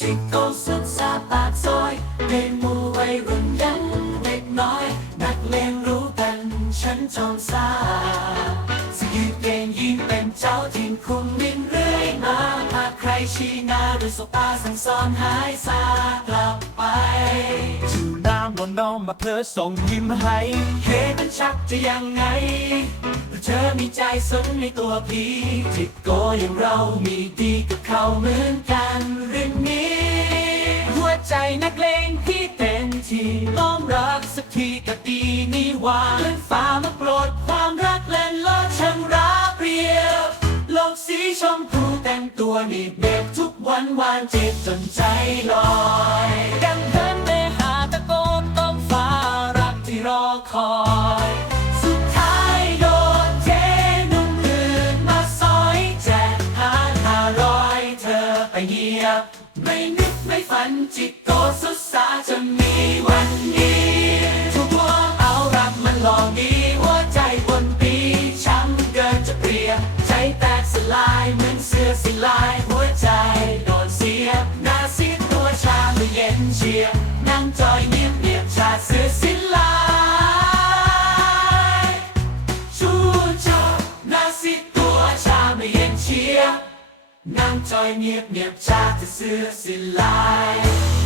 จิกโกสุดซาปากซอยเป็นหมู่วัยรุ่นยันเด็กน้อย นักเลงรู้กันฉันจอมซาสกิดเก่งยิงเป็นเจ้าถิ่นคุมดินเรื่อยมาหากใครชี้หน้าด้วยสบตาสั่งสอนหายซากลับไปจูน้ำล้นน้องมาเพลอส่งยิ้มให้เฮ้มันชักจะยังไงเธอมีใจสนในตัวพี่จิตโกอย่างเรามีดีกับเขาเหมือนกันเรื่องนี้หัว ใจนักเลงที่เต็มที่ล้อมรักสักทีก็ดีนี่ว่าเลื่อนฟ้ามาโปรดความรักเล่นลอดช่างรักเปรียบโลกสีชมพูแต่งตัวนี่เบกทุกวันหวานเจ็บจนใจลอย ไม่นึกไม่ฝันจิตโตสุดสาจะมีวันนี้ทุกวัวเอารักมันหลอกนี้หัวใจบนปีช้ำเกินจะเปรียใจแตกสลายเหมือนเสื้อสิลายหัวใจโดนเสียบหน้าซีดตัวชาเมื่อเย็นเชียบนั่งจอย นั่งจอยเงียบเงียบชาจะเสือสิลาย